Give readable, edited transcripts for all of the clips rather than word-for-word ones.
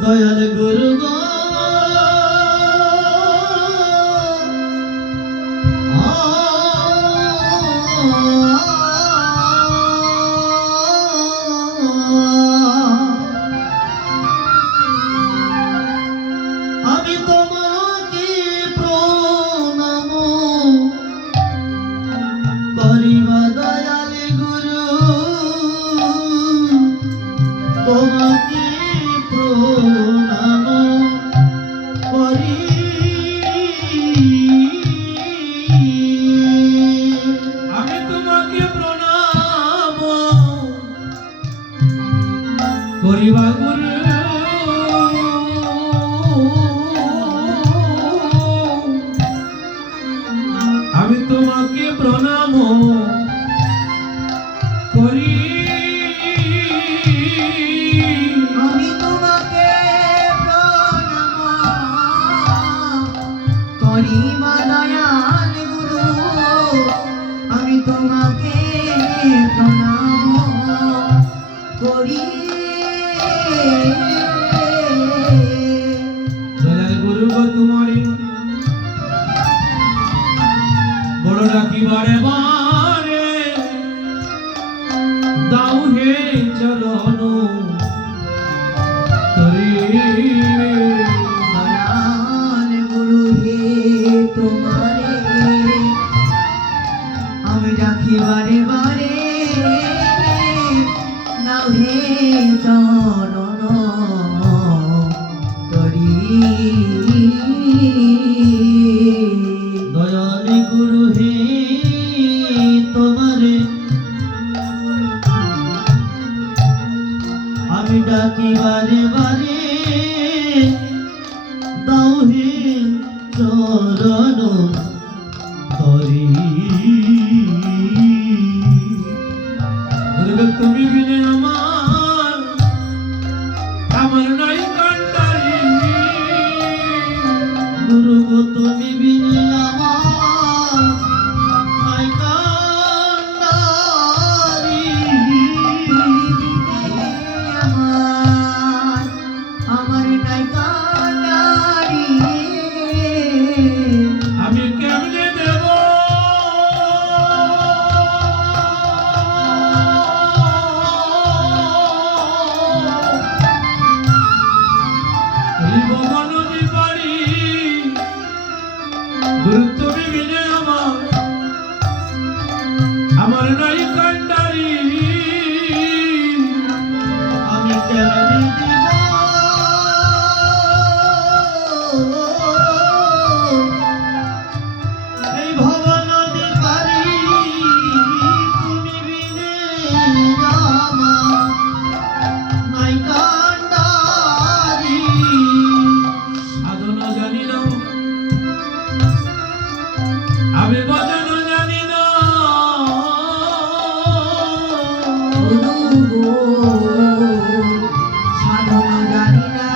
দয়াল গুরু গো আমি তোমাকে প্রণাম করিবা দয়াল গুরু তোমাকে প্রণাম করি আমি তোমাকে প্রণাম করিবা গুরু আমি তোমাকে প্রণাম করি আমি তোমাকে প্রণাম করিবা দয়াল গুরু আমি তোমাকে প্রণাম করি দয়াল গুরু গো তোমারে বড় ডাকি বারে বারে দাও হে চরণ তরি দয়াল গুরু হে তোমারে আমি ডাকি বারে বারে নাও হে চরণ তরি দয়াল গুরু হে তোমারে আমি ডাকি বারে বারে দাও হে চরণ তরি গুরু তুমি বিনে আমার নাই কান্ডারি গুরু গো তুমি বিনে আমার নাই কান্ডারি আমার নাই কান্ডারি আমি কেমনে দেব এই ভবনদী বাড়ি গুরু তুমি বিনে আমার নাই কান্ডারি আমি কেমনে দেব এই ভবনদী বাড়ি তুমি বিনে আমার নাই কান্ডারি সাধন জানি না আমি ভজন জানি না গুরু গো সাধন জানি না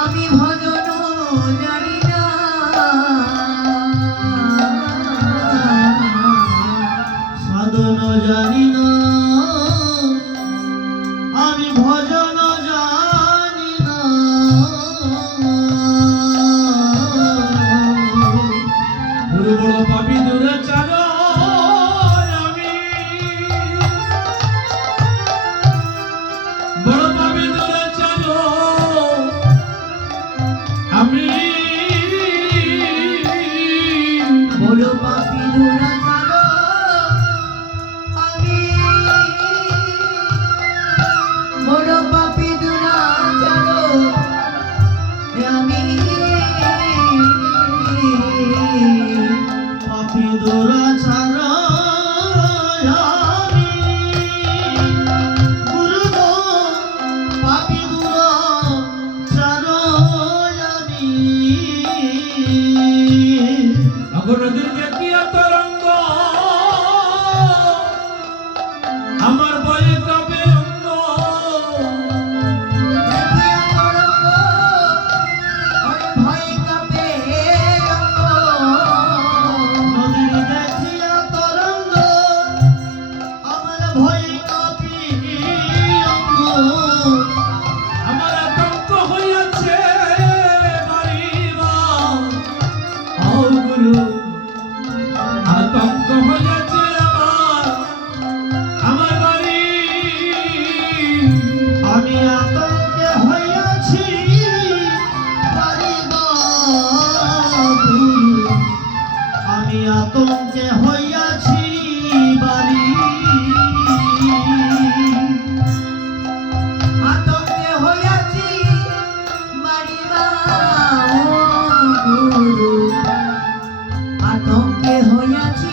আমি ভজন জানি না সাধন জানি না আমি ভজন জানি না গুরু বড় পাপী দুরাচার আমি বড় পাপী দুরাচার আমি বড় পাপী দুরাচার আমি বড় পাপী দুরাচার আমি পাপী দুরাচার আমি গুরু গো পাপী দুরাচার আমি নদীর দেখিয়া তরঙ্গ আমার বয়ে কাঁপে অঙ্গ দেখিয়া তরঙ্গ ওরে ভয়ে কাঁপে অঙ্গ নদীর দেখিয়া তরঙ্গ আমার ভয়ে কাঁপে অঙ্গ আমি আতঙ্কে হইয়াছি পারিব গুরু আমি আতঙ্কে হইয়াছি বাড়ি আতঙ্কে হইয়াছি মারিবা গুরু আতঙ্কে হইয়াছি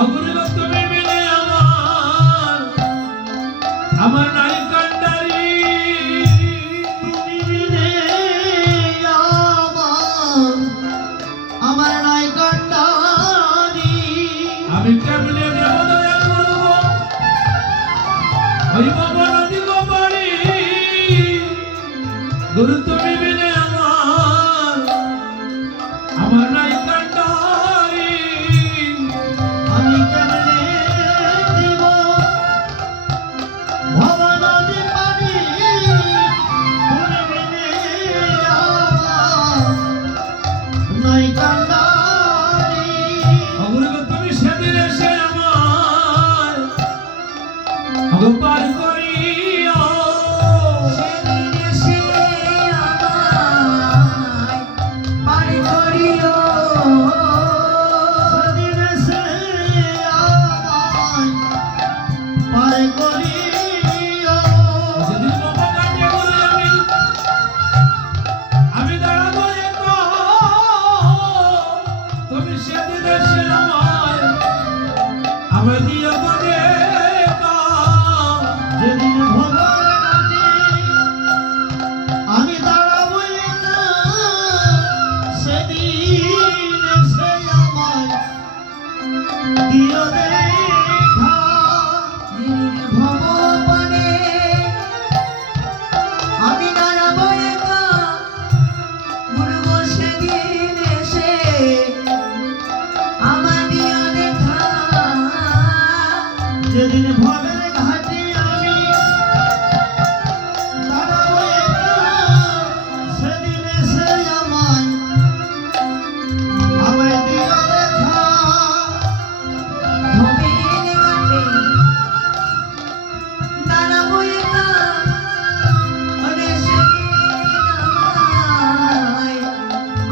অগুরু তুমি বিনে আমার নাই কান্ডারি তুমি বিনে আমার নাই কান্ডারি আমি কেমনে দেব দয়া করব ওই বাবা নদী গোপাড়ি গুরু তুমি বিনে আমার নাই কান্ডারি আমি কেমনে দিব ভবনদী পানি তুমি বিনে নাই কান্ডারি অগুরু তুমি সেদিন এসে আমার পার করিও সেদিন এসে আমায় পার করিও সেদিন এসে আমায় পার করিও যেদিন বাবা কাটে গুরু আমি দাঁড়াবো একা তুমি সেদিন এসে আমায় দিও গো দেখা যেদিন ভোগের ঘাটে আমি দাঁড়াবো একা, সেদিন এসে আমায় দিও দেখা। যেদিন ভবনে আমি দাঁড়াবো একা, গুরু গো সেদিন এসে আমায় দিও দেখা। যেদিন ভবের ঘাটে আমি দাঁড়াবো একা, সেদিন এসে আমায় দিও দেখা। ভবের ঘাটে দাঁড়াবো একা, ওরে সেদিন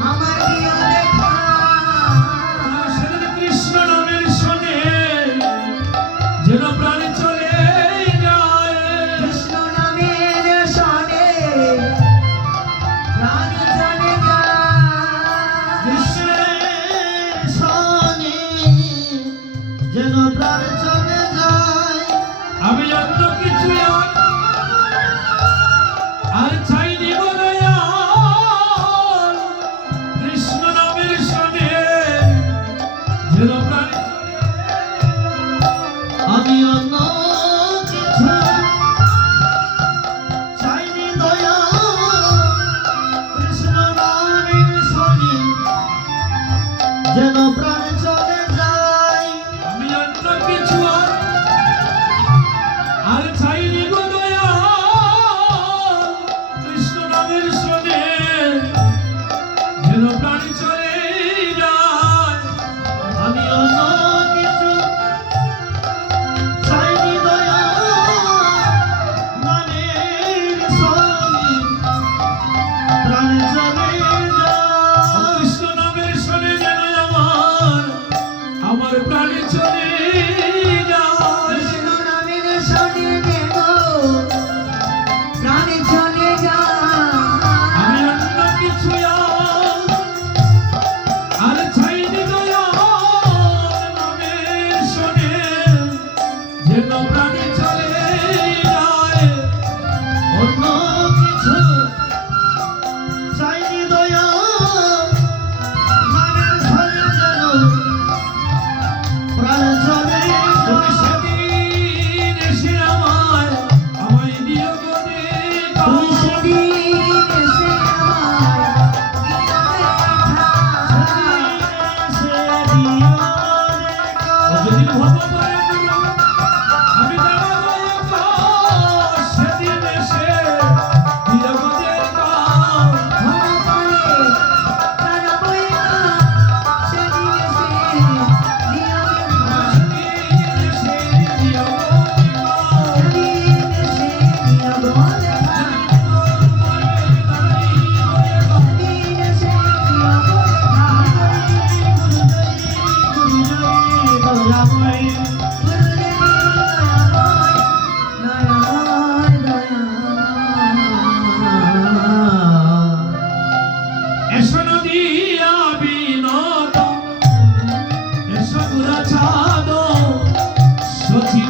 আমায় দিও দেখা। সেদিন কৃষ্ণ নামের শোনে যেন প্রাণ চলে যায় কৃষ্ণ নামের শনে প্রাণ চলে যায়। কৃষ্ণের শনে যেন প্রাণ চলে যায়। আমি অন্য কিছু আর চাইনি গো দয়াল কৃষ্ণ নামের শোনে যেন প্রাণ আমি অন্য কিছু চাইনি দয়া, কৃষ্ণ নামের শনে যেন প্রাণ চলে যায়। আমি অন্য কিছু আর চাইনি গো দয়াল কৃষ্ণ নামের শোনে যেন প্রাণ চলে যায় আমি অন্য কিছু চাইনি দয়া, নামের শনে প্রাণ চলে যায়। কৃষ্ণ নামের শোনে যেন আমার প্রাণ চলে যায় কৃষ্ণ নামের শনে যেন প্রাণ চলে যায়। আমি অন্য কিছু আর চাইনি দয়াল নামের শোনে যেন প্রাণ চলে যায় অন্য কিছু চাইনি দয়া, নামের শনে যেন প্রাণ চলে তুমি যায়। সেদিন এসে আমায় দিও গো দেখা তুমি সেদিন এসে আমায় দিও দেখা। যেদিন ভব করে আমি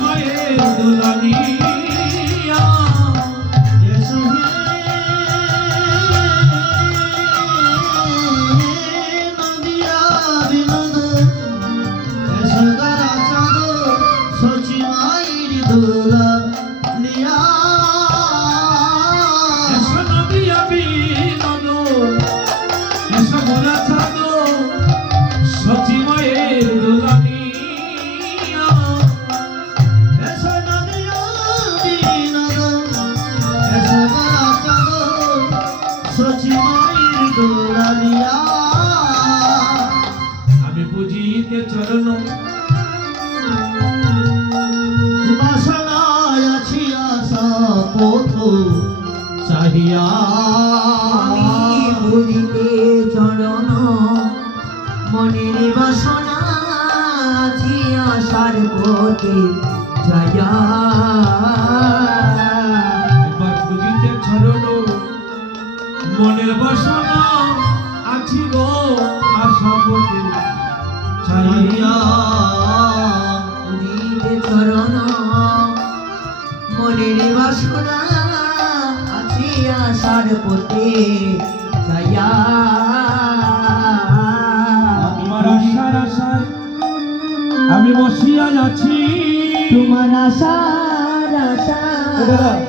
মায়ের দুলানিয়া এসো হে নদিয়া বিনোদ এসো গারা চাঁদ সচি মায়ের দোলা নিয়া এসো নদিয়া বিনোদ এসো গোরা চাঁদ সচি মায়ের দুলানিয়া এসো নদিয়া বিনোদ এসো গারা চাঁদ সচি মায়ের দোলা নিয়া আমি পুজিতে চরণ বাসনায় আছি আশা পথ চাহিয়া আমি বুঝিতে চরণ মনের বাসনা আছি আশার পথে যাইয়া একবার পুজিতে চরণ মনের বাসনা আছি গো আশা পথে চাহিয়া বুঝিতে চরণ মনের বাসনা আছি আশার পথে যাইয়া তোমার আশার আশায় আমি বসিয়া আছি তোমার আশার আশায়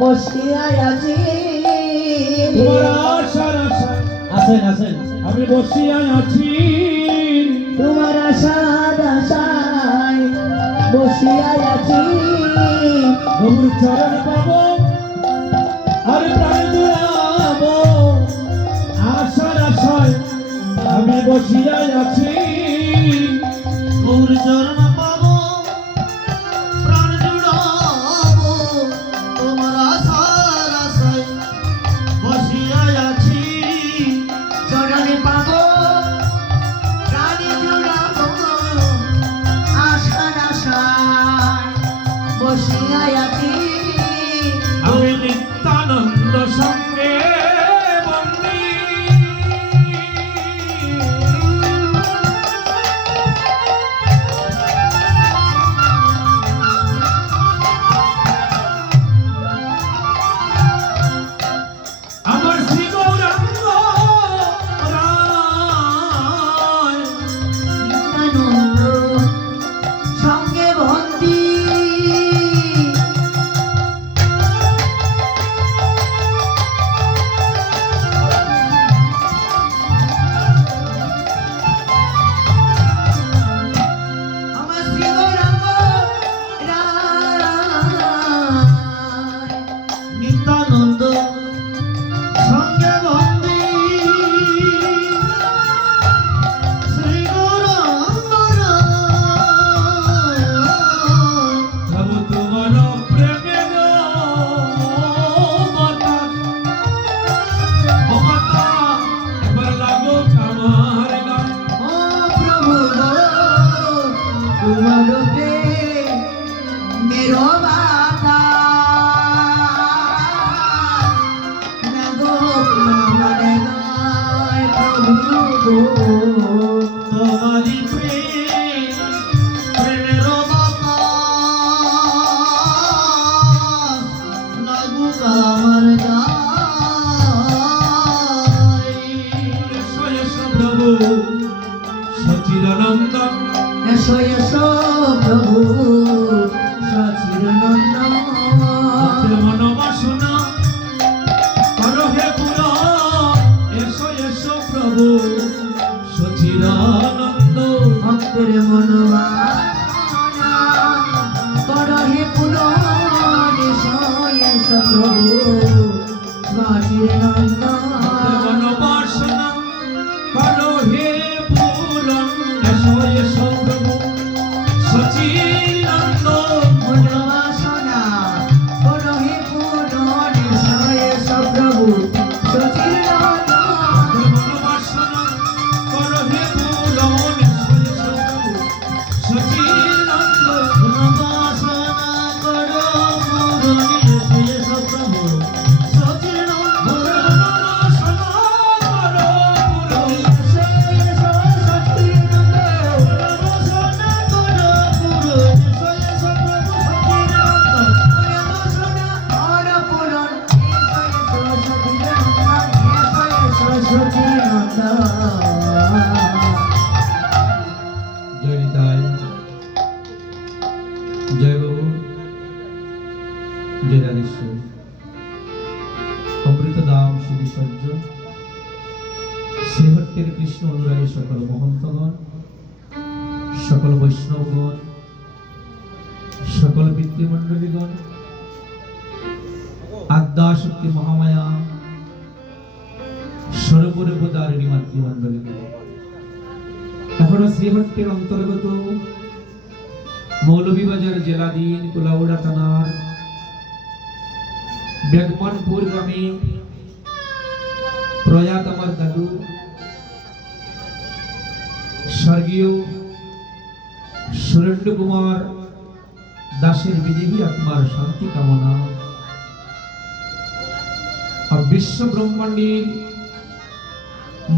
বসিয়া আছি তোমার আশার আশায় আসেন আসেন আমি বসিয়া আছি তোমার আশার আশায় বসিয়া আছি প্রভুর চরণ পাবো আর প্রাণ জুড়াবো আশার আশায় আমি বসিয়া আছি গৌর চরণ পাবো প্রাণ জুড়াবো তোমার আশার আশায় বসিয়া আছি চরণে পাবো প্রাণ জুড়াবো আশার আশায় বসিয়া আছি আমি নিত্যানন্দ সঙ্গে বন্দী আমার শ্রী গৌরাঙ্গ রায় আনন্দ সঙ্গে বন্দী আমার শ্রী গৌরাঙ্গ রায় নিত্যানন্দ সঙ্গে বন্দী শ্রী গৌরাঙ্গ রায়। প্রভু তোমার প্রেমে গো বাতাস ও মাতা এবার লাগো আমার গান ও প্রভু গো তোমার রূপে মেরো বাতাস লাগো আমার গায় প্রভু গো তোমারি প্রেম প্রেমের বাতাস লাগুক আমার গায়ে। এসো এসো প্রভু সচিদানন্দ এসো এসো প্রভু সচিদানন্দ ভক্তের মনোবাসনা করো হে পুরাণ এসো এসো প্রভু সচিদানন্দ ভক্তের মনোবাসনা করো হে পুরাণ এসো এসো প্রভু সচিদানন্দ ভক্তের মনোবাসনা করো হে পুরাণ এসো এসো প্রভু সচিদানন্দ মনোবাসনা করো হে পুরাণ এসো এসো প্রভু সচিদানন্দ মনোবাসনা করো হে পুরাণ এসো এসো প্রভু সচিদানন্দ বাসনা করো পুরনি এসে এসো প্রভু সচিদানন্দ। জেরালিশ্বর অমৃতদাম সুবিসর্জ শ্রীহট্টের কৃষ্ণ অনুরাগী সকল মহন্তগণ, সকল বৈষ্ণবগণ, সকল পিতৃমণ্ডলীগণ, আদ্যাশক্তি মহামায়া সর্বরূপধারিণী মাতৃমণ্ডলীগণ, এখনো শ্রীহট্টের অন্তর্গত মৌলভীবাজার জেলাধীন কুলাউড়া থানার বেগমনপুর গ্রামে প্রয়াত আমার দাদু স্বর্গীয় সুরেন্দ্র কুমার দাসের বিদেহী আত্মার শান্তি কামনা আর বিশ্ব ব্রহ্মাণ্ডের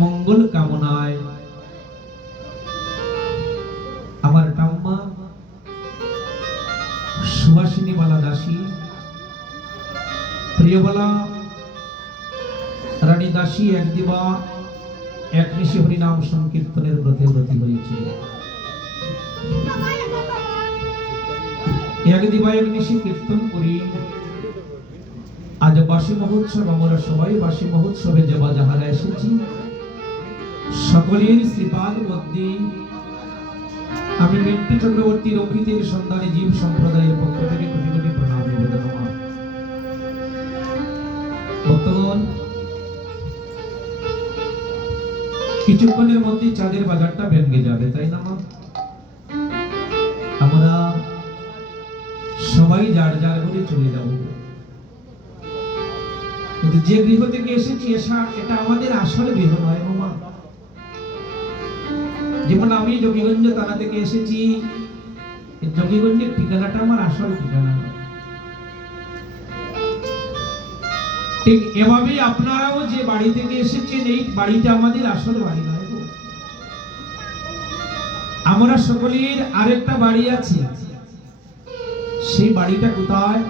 মঙ্গল কামনায় আমার ঠাম্মা সুভাষিনী বালা দাসী প্রিয়বালা রানী দাসী এক দিবা এক নিশি হরিনাম সংকীর্তনের ব্রতে ব্রতী হয়েছিল। এক দিবা এক নিশি কীর্তন করি আজ বাসী মহোৎসব, আমরা সবাই বাসী মহোৎসবে যাবা যাহারা এসেছি সকলের শ্রীপাদ মধ্যে আমি মিন্টু চক্রবর্তী রক্ষিতের সন্ধানে জীব সম্প্রদায়ের পক্ষ থেকে কোটি কোটি প্রণাম নিবেদন। ভক্তগণ, কিছুক্ষণের মধ্যে চাঁদের বাজারটা ভেঙে যাবে, তাই না মা? আমরা সবাই যার যার ঘরে চলে যাব, কিন্তু যে গৃহ থেকে এসেছি এটা আমাদের আসল গৃহ নয় মামা। যেমন আমি যোগীগঞ্জ থানা থেকে এসেছি, যোগীগঞ্জের ঠিকানাটা আমার আসল ঠিকানা নয়। ঠিক এভাবেই আপনারাও যে বাড়ি থেকে এসেছেন এই বাড়িটা আমাদের আসল বাড়ি নয়। আমরা সকলের আরেকটা বাড়ি আছে, সেই বাড়িটা কোথায়?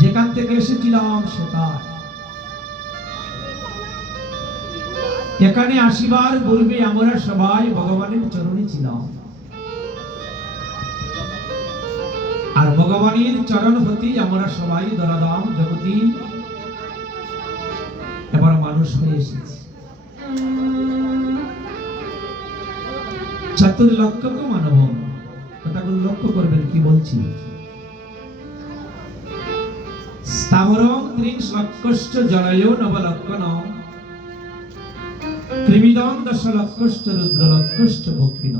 যেখান থেকে এসেছিলাম সেটা এখানে আসিবার পূর্বে আমরা সবাই ভগবানের চরণে ছিলাম, আর ভগবানের চরণ হতে আমরা সবাই দরাদাম জগতি এবার মানুষ হয়ে এসেছি। চতুর্লক্ষকে মানব, কথাগুলো লক্ষ্য করবেন কি বলছি। স্থাবরং ত্রিশ লক্ষশ্চ জলয় নবলক্ষণ ত্রিবিদং দশ লক্ষশ্চ রুদ্রলক্ষশ্চ ভক্ষিণ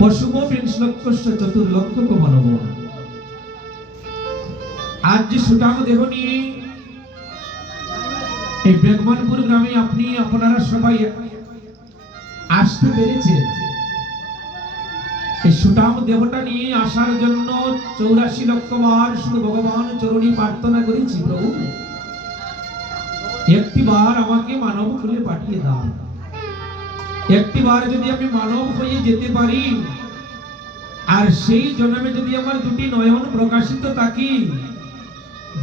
পশুম বিংশ লক্ষশ্চ চতুর্লক্ষকে মানব। আজ যে সুটাম দেহ নিয়ে এই বেগমনপুর গ্রামে আপনারা সবাই আসতে পেরেছেন, এই সুটাম দেহটা নিয়ে আসার জন্য 84 লক্ষ বার শুধু ভগবান চরণী প্রার্থনা করেছি, প্রভু একটিবার আমাকে মানব খুলে পাঠিয়ে দাও। একটিবার যদি আমি মানব হয়ে যেতে পারি, আর সেই জন্মে যদি আমার দুটি নয়ন প্রকাশিত থাকি,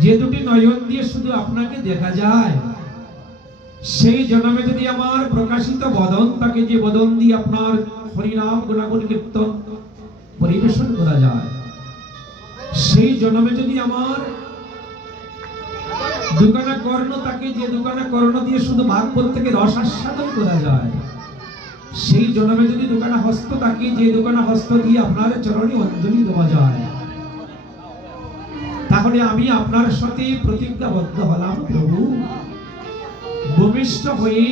যে দুটি নয়ন দিয়ে শুধু আপনাকে দেখা যায়, সেই জন্মে যদি আমার প্রকাশিত বদন থাকে, যে বদন দিয়ে আপনার হরিনাম গুণাগুণ কীর্তন পরিবেশন করা যায়, সেই জন্মে যদি আমার দুখানা কর্ণ থাকে, যে দুখানা কর্ণ দিয়ে শুধু ভাগবত থেকে রস আস্বাদন করা যায়, সেই জন্মে যদি দুখানা হস্ত থাকে, যে দুখানা হস্ত দিয়ে আপনার চরণে অঞ্জলি দেওয়া যায়, তাহলে আমি আপনার সাথে প্রতিজ্ঞাবদ্ধ হলাম, প্রভু ভূমিষ্ঠ হয়ে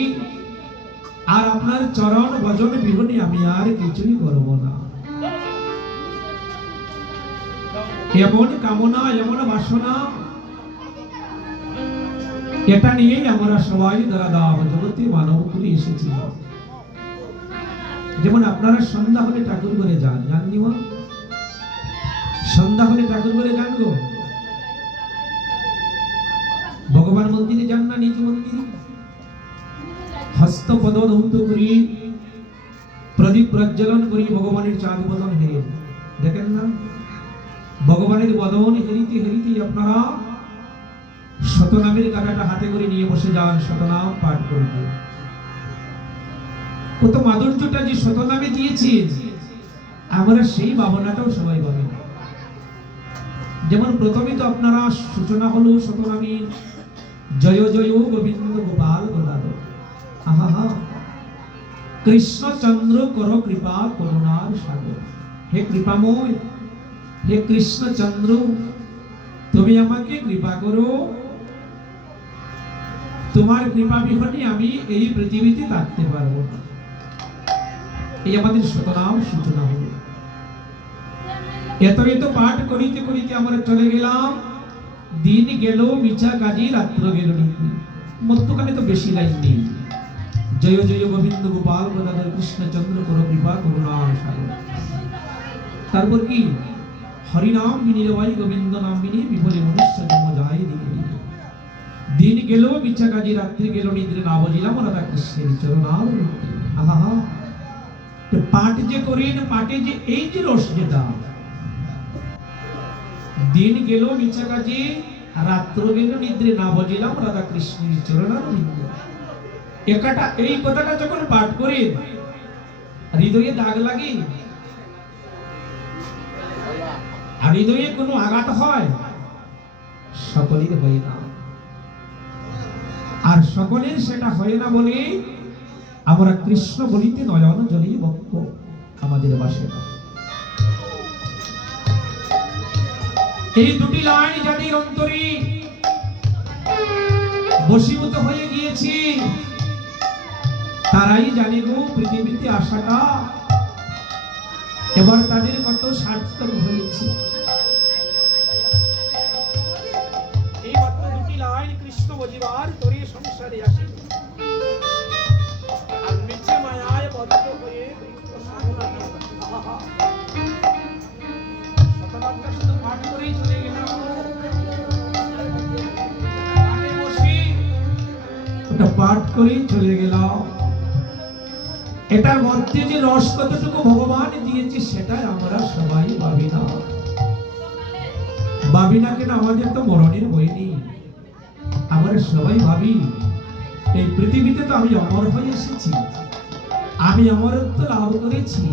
আর আপনার চরণ ভজন বিহনে আমি আর কিছুই করব না। এমন কামনা, এমন বাসনা, এটা নিয়েই আমরা সবাই দাম জগতে মানব করে এসেছি। যেমন আপনারা সন্ধ্যা হলে ঠাকুর ঘরে যান, জাননি মা? সন্ধ্যা হলে ঠাকুর ঘরে যান গো, ভগবান মন্দিরে যান না? নিজ মন্দিরে হস্ত পদ ধৌত করি, প্রদীপ প্রজ্বলন করি, ভগবানের চাঁদ বদন হেরে দেখেন না? ভগবানের বদন হেরিতে হেরিতে আপনারা শতনামের গাঁটাটা হাতে করে নিয়ে বসে যান শতনাম পাঠ করতে। কত মাধুর্যটা যে শতনামে দিয়েছি, আমরা সেই ভাবনাটাও সবাই পাবে। যেমন প্রথমে তো আপনারা সূচনা হলো শতনামী জয় জয় গোবিন্দ গোপাল গদাধর। আহা হা, কৃষ্ণচন্দ্র কর কৃপা করুণার সাগর। হে কৃপাময়, হে কৃষ্ণচন্দ্র, তুমি আমাকে কৃপা করো। তোমার কৃপা বিহনে আমি এই পৃথিবীতে থাকতে পারবো না। এই আমাদের শতনাম সূচনা হলো। এত এত পাঠ করিতে করিতে আমরা চলে গেলাম। দিন গেল মিছা কাজী, রাত্র গেল নিদ্রা। মধ্যখানে তো বেশি লাইন নেই। জয় জয় গোবিন্দ গোপাল গদাধর কৃষ্ণচন্দ্র কর কৃপা করুণার সাগর। তারপর কি? হরিনাম বিনিরবাই গোবিন্দ নাম বিনি বিফলে মনুষ্য জন্ম যায় দিকে দিকে। দিন গেল মিছা কাজী, রাত্রি গেল নিদ্রে, না বজিলাম রাধা কৃষ্ণের চরণার নিত্যে। আহা হা, পাঠ যে করেন, পাঠে যে এই যে রস যেটা, দিন গেল মিছা কাজে, রাত্র গেল নিদ্রে, না বজিলাম রাধা কৃষ্ণের চরণার নিত্যে। একাটা এই কথাটা যখন পাঠ করেন, হৃদয়ে দাগ লাগে আর হৃদয়ে কোনো আঘাত হয়, সকলের হয় না। আর সকলের সেটা হয় না বলে আমরা কৃষ্ণ বলিতে নয়ন জলি বক্ষ আমাদের বাসে না। এই দুটি লাইন যাদের অন্তরে বশীভূত হয়ে গিয়েছে, তারাই জানে গো পৃথিবীতে আসাটা এবার তাদের কত সার্থক হয়েছে। এই মাত্র দুটি লাইন কৃষ্ণ বজিবার তরে সংসারে আসে, আর মিছে মায়ায় বদ্ধ হয়ে কৃষ্ণ সাধনা করে। আহা, শতনামটা শুধু পাঠ করেই চলে গেলাম, পাঠে বসে ওটা পাঠ করেই চলে গেলাম। এটার মধ্যে যে রস কতটুকু ভগবান দিয়েছে সেটা আমরা সবাই ভাবি না। ভাবি না কেন? আমাদের তো মরণের বই নেই। আমরা সবাই ভাবি এই পৃথিবীতে তো আমি অমর হয়ে এসেছি, আমি অমরত্ব লাভ করেছি।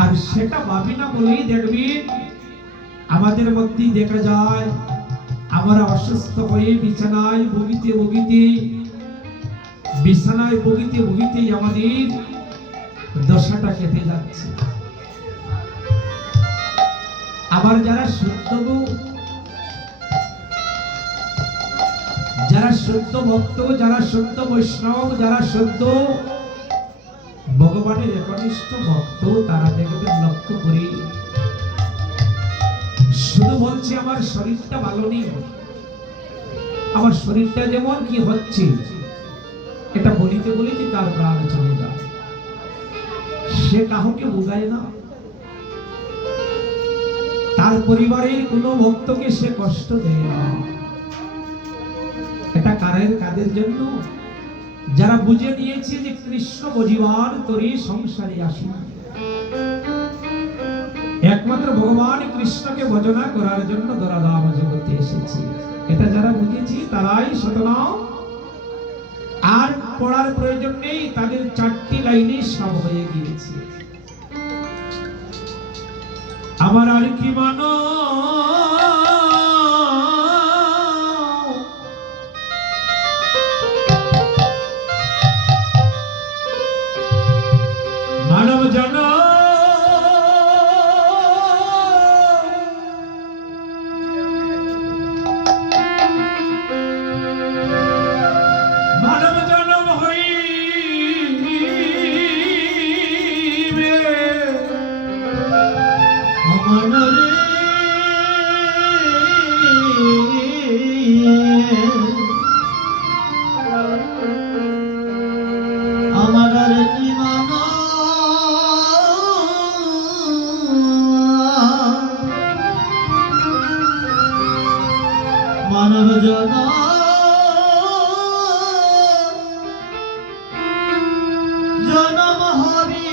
আর সেটা ভাবি না বলেই দেখবেন আমাদের মধ্যে দেখা যায় আমরা অসুস্থ হয়ে বিছানায় ভুগিতে ভুগিতে, বিছানায় ভুগিতে ভুগিতেই আমাদের দশাটা কেটে যাচ্ছে। আবার যারা শুদ্ধ, যারা শুদ্ধ ভক্ত, যারা শুদ্ধ বৈষ্ণব, যারা শুদ্ধ ভগবানের একনিষ্ঠ ভক্ত, তারা দেখবেন লক্ষ্য করি শুধু বলছে আমার শরীরটা ভালো নেই, আমার শরীরটা যেমন কি হচ্ছে, এটা বলিতে বলিতে তার প্রাণ চলে যায়। সে কাউকে বোঝায় না, তার পরিবারের কোনো ভক্তকে সে কষ্ট দেয় না। এটা কাদের জন্য? যারা বুঝে নিয়েছে যে কৃষ্ণ বজিবার তরে সংসারে আসি, একমাত্র ভগবান কৃষ্ণকে ভজনা করার জন্য ধরাধাম জগতে এসেছে। এটা যারা বুঝেছি তারাই শতনাম আর পড়ার প্রয়োজন নেই, তাদের চারটি লাইনে সব হয়ে গিয়েছে। আমার আর কি মানো মানব জন, মানব জনম হইবে আমার রে আমার রে জীবন মানব জন জনম হরি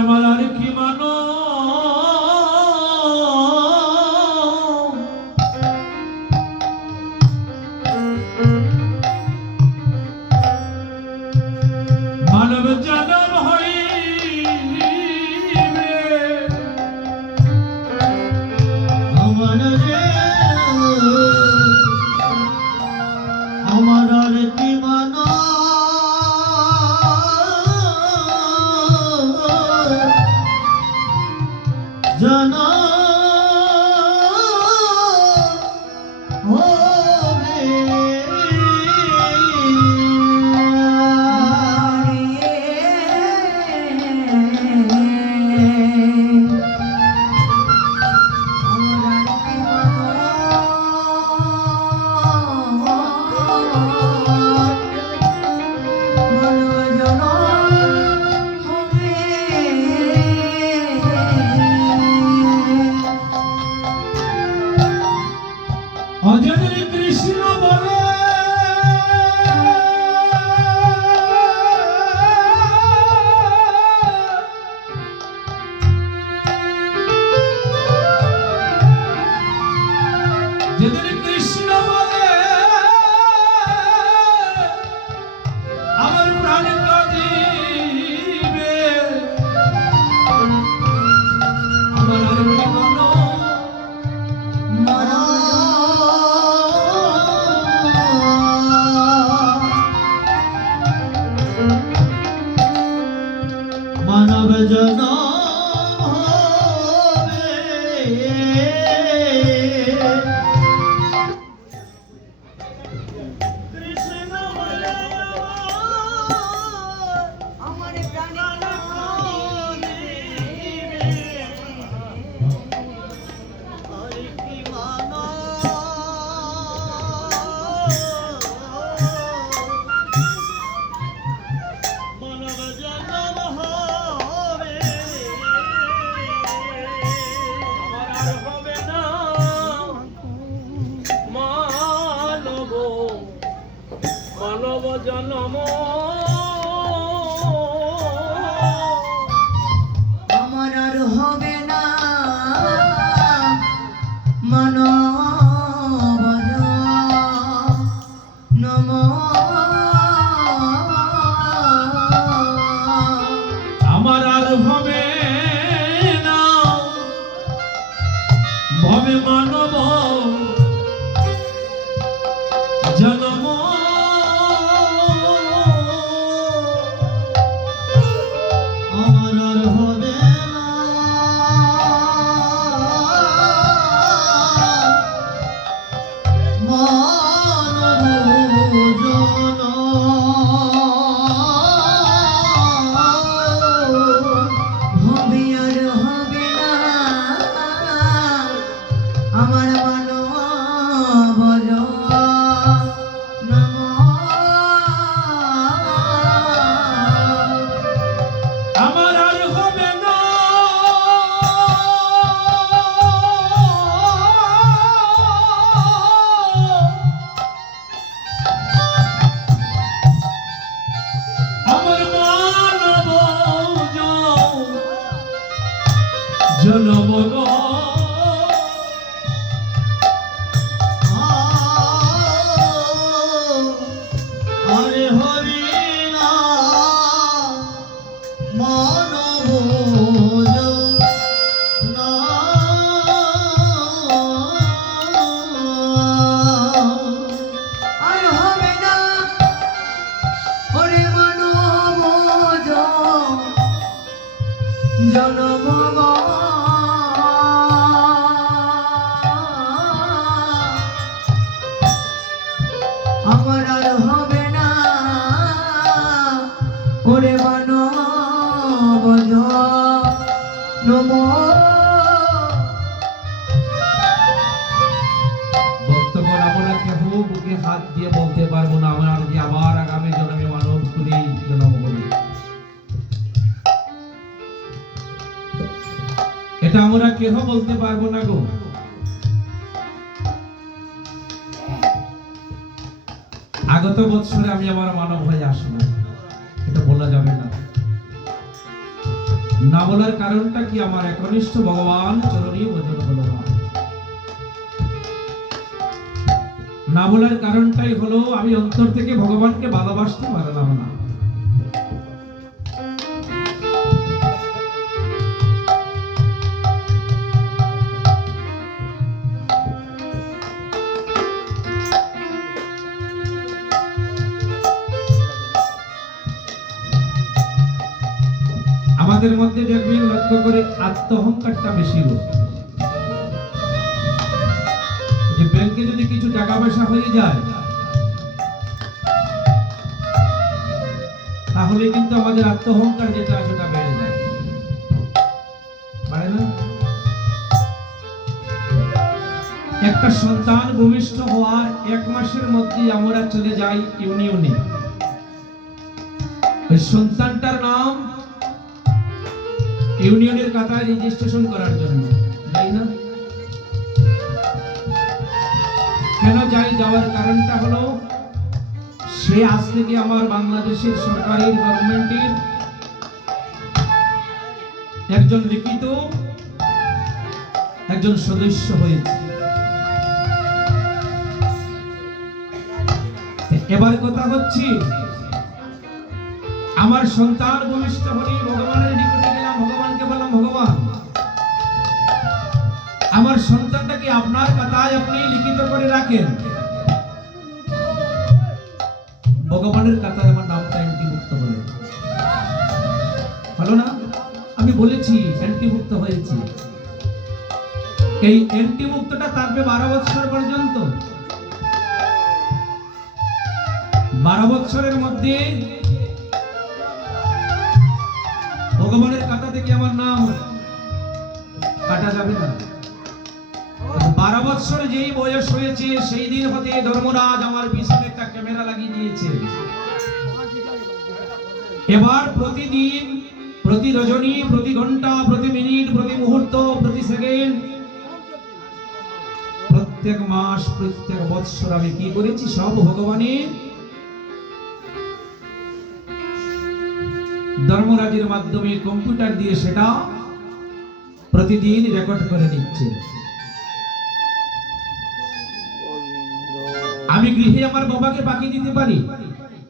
আমার আর কি মানো মানব আমার আর কি মান জন হবে অজনের কৃষ্ণ বলে যেদিন কৃষ্ণ বলে আমার প্রাণ কাঁদিবে আমার আর মানব জনম হবে কৃষ্ণ বলে আমার প্রাণ হরি কি মানো মানব জনম হবে আমার আর হবে না মানব মানব জন্ম আমার আর হবে না মানব নম আমার আর হবে না ভবে মানব জন্ম আমার আর হবে না মানব জনম হবে আর হবে না আমার মানব নম আমার আর হবে না আমার মানব জনম গো হরে হরি না মানব আর হবে না ওরে মানব জনম আমার আর হবে না ওরে মানব নম বক্তব্য আমরা কেহ বুকে হাত দিয়ে বলতে পারবো না আমরা যদি আবার আগামী জন্মে মানব করি জন্ম করি এটা আমরা কেহ বলতে পারবো না গো আগত বৎসরে আমি আমার মানব হয়ে আসবো এটা বলা যাবে না না বলার কারণটা কি আমার একনিষ্ঠ ভগবান চরণী ভজন হলো না না বলার কারণটাই হলো আমি অন্তর থেকে ভগবানকে ভালোবাসতে পারলাম না আমাদের মধ্যে দেখবেন লক্ষ্য করে আত্মহংকারটা বেশি গো। যে ব্যাংকে যদি কিছু টাকা পয়সা হয়ে যায় তাহলে কিন্তু আমাদের আত্মহংকার যেটা আছে সেটা বেড়ে যায়, পারে না? একটা সন্তান ভূমিষ্ঠ হওয়ার 1 মাসের মধ্যে আমরা চলে যাই ইউনিয়নে, ওই সন্তানটার নাম ইউনিয়নের খাতায় রেজিস্ট্রেশন করার জন্য, তাই না? কেন যাই? যাওয়ার কারণটা হলো সে আজ থেকে আমার বাংলাদেশের সরকারি গভর্নমেন্টের একজন লিখিত একজন সদস্য হয়েছে। এবার কথা হচ্ছে আমার সন্তান ভূমিষ্ঠ হলে ভগবানের নিকটে গেলাম, ভগবানকে বললাম, ভগবান আমার সন্তানটাকে আপনার খাতায় আপনি লিখিত করে রাখেন। ভগবানের খাতায় আমার নামটা এন্ট্রিভুক্ত হলো, হলো না? আমি বলেছি এন্ট্রিভুক্ত হয়েছে। এই এন্ট্রিভুক্তটা থাকবে 12 বছর পর্যন্ত। 12 বছরের মধ্যে ভগবানের খাতা থেকে আমার নাম কাটা যাবে না। 12 বছর যেই বয়স হয়েছে সেই দিন হতে ধর্মরাজ আমার পিছনে একটা ক্যামেরা লাগিয়ে দিয়েছে। এবার প্রতিদিন, প্রতি রজনী, প্রতি ঘন্টা, প্রতি মিনিট, প্রতি মুহূর্ত, প্রতি সেকেন্ড, প্রত্যেক মাস, প্রত্যেক বৎসর আমি কি করেছি? সব ভগবানের ধর্মরাজের মাধ্যমে কম্পিউটার দিয়ে সেটা প্রতিদিন রেকর্ড করে নিচ্ছে। আমি গৃহে আমার বাবাকে পাঠিয়ে দিতে পারি,